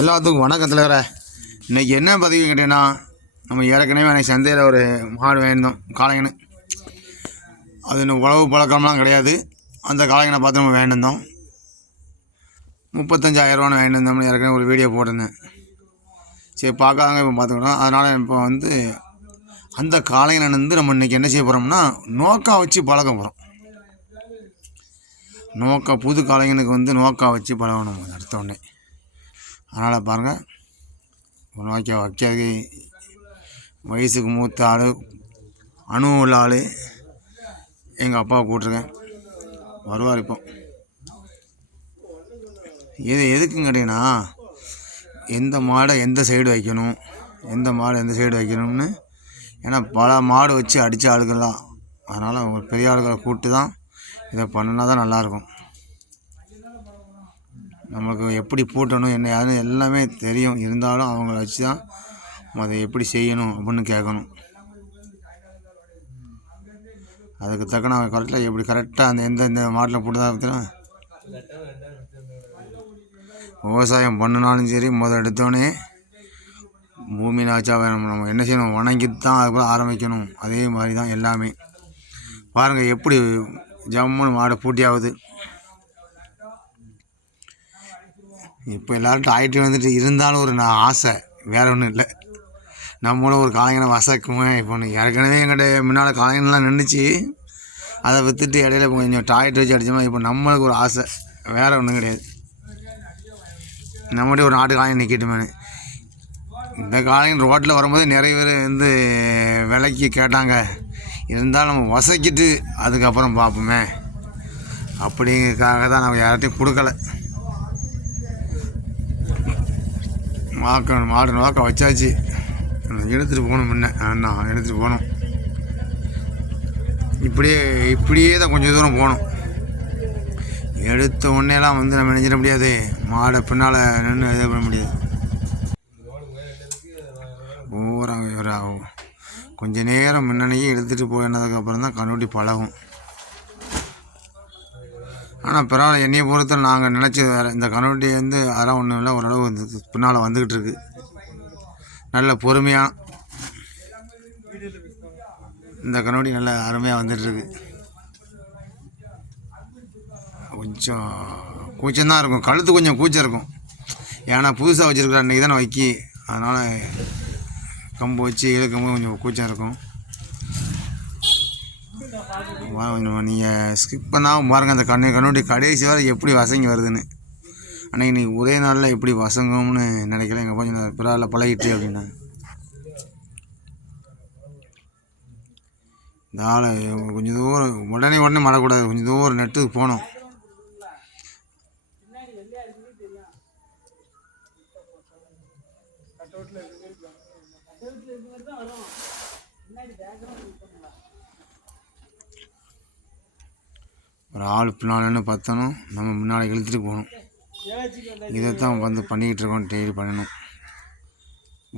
எல்லாத்துக்கும் வணக்கம் தலைவரே. இன்றைக்கி என்ன பதிவு கேட்டீங்கன்னா நம்ம ஏற்கனவே எனக்கு சந்தையில் ஒரு மாடு வேணும் காளைங்கன்னு. அது இன்னும் உழவு பழக்கம்லாம் கிடையாது. அந்த காளைங்கனை பார்த்து நம்ம வேண்டியிருந்தோம் முப்பத்தஞ்சாயிரரூவான்னு வேண்டியிருந்தோம்னு ஏற்கனவே ஒரு வீடியோ போட்டிருந்தேன். சரி பார்க்காதவங்க இப்போ பார்த்துக்கணும். அதனால் இப்போ வந்து அந்த காளைங்கனை வந்து நம்ம இன்றைக்கி என்ன செய்ய போகிறோம்னா நோக்கா வச்சு பழக்க போகிறோம் நோக்கா புது காளைங்கனுக்கு வந்து நோக்கா வச்சு பழகணும். அடுத்த உடனே. அதனால் பாருங்கள் நோக்கி வைக்காது வயசுக்கு மூத்த ஆள் அணு உள்ள ஆள் எங்கள் அப்பாவை கூப்பிட்ருக்கேன் வருவார் இப்போ. இது எதுக்குன்னு கேட்டிங்கன்னா எந்த மாடை எந்த சைடு வைக்கணும் எந்த மாடு எந்த சைடு வைக்கணும்னு ஏன்னா பல மாடு வச்சு அடித்த ஆளுகள்லாம் அதனால் அவங்க பெரிய ஆளுகளை கூப்பிட்டு தான் இதை பண்ணினா தான் நல்லாயிருக்கும். நமக்கு எப்படி பூட்டணும் என்ன யாருன்னு எல்லாமே தெரியும். இருந்தாலும் அவங்கள வச்சு தான் அதை எப்படி செய்யணும் அப்படின்னு கேட்கணும். அதுக்கு தக்கன கரெக்டாக எப்படி கரெக்டாக அந்த எந்த எந்த மாட்டில் போட்டுதான் பார்த்தீங்கன்னா விவசாயம் பண்ணினாலும் சரி முதல் எடுத்தோடனே பூமியில் வச்சா நம்ம நம்ம என்ன செய்யணும்? வணங்கிட்டு தான் அதுக்கப்புறம் ஆரம்பிக்கணும். அதே மாதிரி தான் எல்லாமே. பாருங்கள் எப்படி ஜம்முன்னு மாடு பூட்டியாகுது இப்போ எல்லார்ட்டும் ஆகிட்டு வந்துட்டு இருந்தாலும் ஒரு நான் ஆசை வேற ஒன்றும் இல்லை. நம்மளும் ஒரு காளைங்கனை வசக்குமே இப்போ ஏற்கனவே எங்கிட்ட முன்னால் காளைங்கன்லாம் நின்றுச்சு அதை விற்றுட்டு இடையில கொஞ்சம் டாய்லெட் வச்சு அடித்தோம்னா இப்போ நம்மளுக்கு ஒரு ஆசை வேற ஒன்றும் கிடையாது. நம்மகிட்ட ஒரு நாட்டு காளைங்க நிற்கட்டுமேனு இந்த காளைங்க ரோட்டில் வரும்போது நிறைய பேர் வந்து விலைக்கு கேட்டாங்க. இருந்தாலும் நம்ம வசக்கிட்டு அதுக்கப்புறம் பார்ப்போமே. அப்படிங்கிறதுக்காக தான் நம்ம யார்கிட்டையும் கொடுக்கல. வாக்க மாடு வாக்க வச்சாச்சு. எடுத்துகிட்டு போகணும் முன்ன. அண்ணா எடுத்துகிட்டு போகணும். இப்படியே இப்படியே தான் கொஞ்சம் தூரம் போகணும். எடுத்த உடனேலாம் வந்து நம்ம நினைச்சிட முடியாது. மாடை பின்னால் நின்று இது பண்ண முடியாது. ஓராங்க ஒரு கொஞ்ச நேரம் முன்னணியே எடுத்துகிட்டு போயினதுக்கப்புறம் தான் கண்ணுட்டி பழகும். ஆனால் பரவாயில்ல. என்னையை பொறுத்த நாங்கள் நினச்சது வேறு. இந்த கண்ணுட்டி வந்து அதெல்லாம் ஒன்றும் இல்லை. ஓரளவு வந்து பின்னால் வந்துக்கிட்டு இருக்கு. நல்ல பொறுமையாக இந்த கண்ணுட்டி நல்ல அருமையாக வந்துட்டுருக்கு கொஞ்சம் கூச்சம்தான் இருக்கும். கழுத்து கொஞ்சம் கூச்சம் இருக்கும். ஏன்னா புதுசாக வச்சுருக்குற அன்றைக்கி தானே வைக்கி. அதனால் கம்பு வச்சு இழுக்கும்போது கொஞ்சம் கூச்சம் இருக்கும். நீங்கள் ஸ்கிப் பண்ணாமல் பாருங்கள் அந்த கண்ணு கண்ணுடைய கடைசி வரை எப்படி வசங்கி வருதுன்னு. ஆனால் இன்றைக்கி ஒரே நாளில் எப்படி வசங்கும்னு நினைக்கல எங்கள் கொஞ்சம் பிறாவில் பழகிட்டு அப்படின்னா இந்த ஆளை கொஞ்சம் தூரம் உடனே உடனே மழக்கூடாது கொஞ்சம் தூரம் நெட்டுக்கு போகணும். ஒரு ஆள் பின்னாலன்னு பார்த்தோன்னா நம்ம முன்னால் இழுத்துட்டு போகணும். இதைத்தான் வந்து பண்ணிக்கிட்டு இருக்கோம் டெய்லி பண்ணணும்.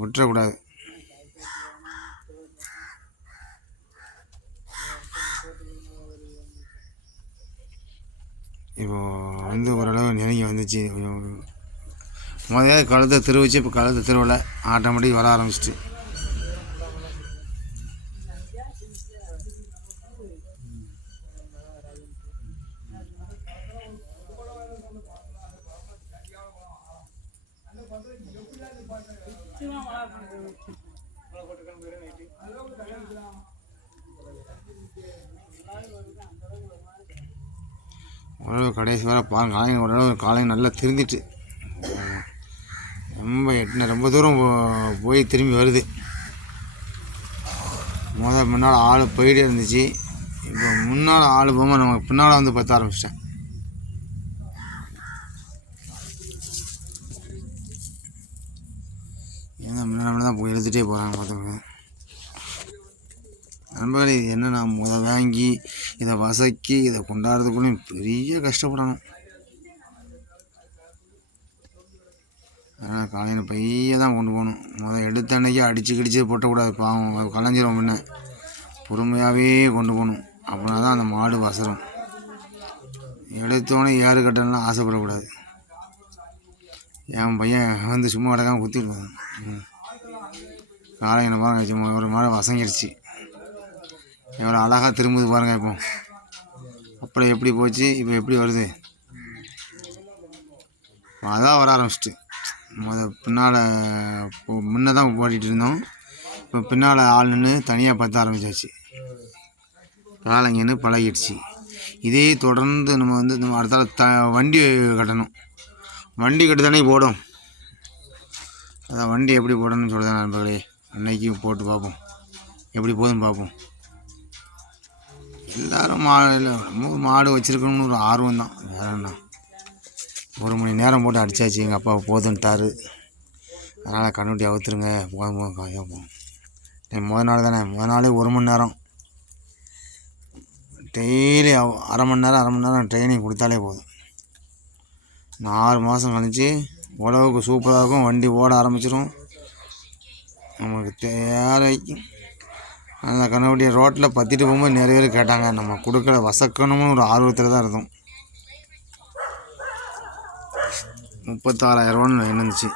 விட்டுறக்கூடாது. இப்போது வந்து ஓரளவு நெருங்கி வந்துச்சு. கொஞ்சம் முதல்ல கழுத்தை திருவிச்சு இப்போ கழுத்தை திருவலை ஆட்டோமேட்டிக் வர ஆரம்பிச்சிட்டு. ஓரளவு கடைசி வர பாருங்க. காலையில் ஓரளவு காலையில் நல்லா திருந்திட்டு. ரொம்ப எட்டு ரொம்ப தூரம் போ- போய் திரும்பி வருது. முதல் முன்னால் ஆள் போயிட்டே இருந்துச்சு. இப்போ முன்னால் ஆள் போகும்போது நம்ம பின்னால் வந்து பற்ற ஆரம்பிச்சிட்டேன் ஏன்னா முன்னாடி தான் போய் எழுதிட்டே போகிறாங்க பார்த்துக்கோங்க நண்பர்களே இது என்ன நான் முத வாங்கி இதை வசக்கி இதை கொண்டாடுறதுக்குள்ளேயும் பெரிய கஷ்டப்படணும் ஆனால் காலையில் பைய தான் கொண்டு போகணும். முதல் எடுத்த அன்னைக்கு அடித்து கிடிச்சு போட்டக்கூடாது பாவம். அது கலைஞ்சிரும் முன்ன. பொறுமையாகவே கொண்டு போகணும். அப்படின்னா தான் அந்த மாடு வசரும். எடுத்தோடனே ஏறு கட்டலாம் ஆசைப்படக்கூடாது. என் பையன் வந்து சும்மா கிடக்காம குத்திடுவான் ம். காலைங்க பாருங்க சும்மா ஒரு மாதிரி வசங்கிடுச்சு எவ்வளோ அழகாக திரும்புது பாருங்க இப்போ. அப்புறம் எப்படி போச்சு? இப்போ எப்படி வருது? அதான் வர ஆரம்பிச்சிட்டு. முத பின்னால் முன்னே தான் ஓடிட்டு இருந்தோம். இப்போ பின்னால் ஆள் நின்று தனியாக பற்ற ஆரம்பிச்சாச்சு. காலங்கன்னு பழகிடுச்சு. இதே தொடர்ந்து நம்ம வந்து நம்ம அடுத்தால த வண்டி கட்டணும். வண்டி கட்டு தானே போடும். அதான் வண்டி எப்படி போடணும்னு சொல்லுதான் நண்பர்களே. அன்னைக்கு போட்டு பார்ப்போம். எப்படி போகுதுன்னு பார்ப்போம். எல்லோரும் மாடு இல்லை நம்ம ஒரு மாடு வச்சுருக்கணும்னு ஒரு ஆர்வம் தான். வேற என்ன? ஒரு மணி நேரம் போட்டு அடிச்சாச்சு எங்கள் அப்பா போதுன்ட்டாரு அதனால் கண்ணுட்டி அவுத்துருங்க போதும் போதும் காயாக போகும் முத நாள் தானே முத நாளே ஒரு மணி நேரம். டெய்லி அரை மணி நேரம் அரை மணி நேரம் ட்ரைனிங் கொடுத்தாலே போதும். நான் ஆறு மாதம் கழிச்சு உழவுக்கு சூப்பராக இருக்கும் வண்டி ஓட ஆரம்பிச்சிடும் நமக்கு தேவைக்கு அந்த கண்ணுக்குட்டியை ரோட்டில் பற்றிட்டு போகும்போது நிறைய பேர் கேட்டாங்க நம்ம கொடுக்குற வசக்கணும்னு ஒரு ஆர்வத்தில் தான் இருந்தோம். முப்பத்தாறாயிரரூவான்னு இருந்துச்சு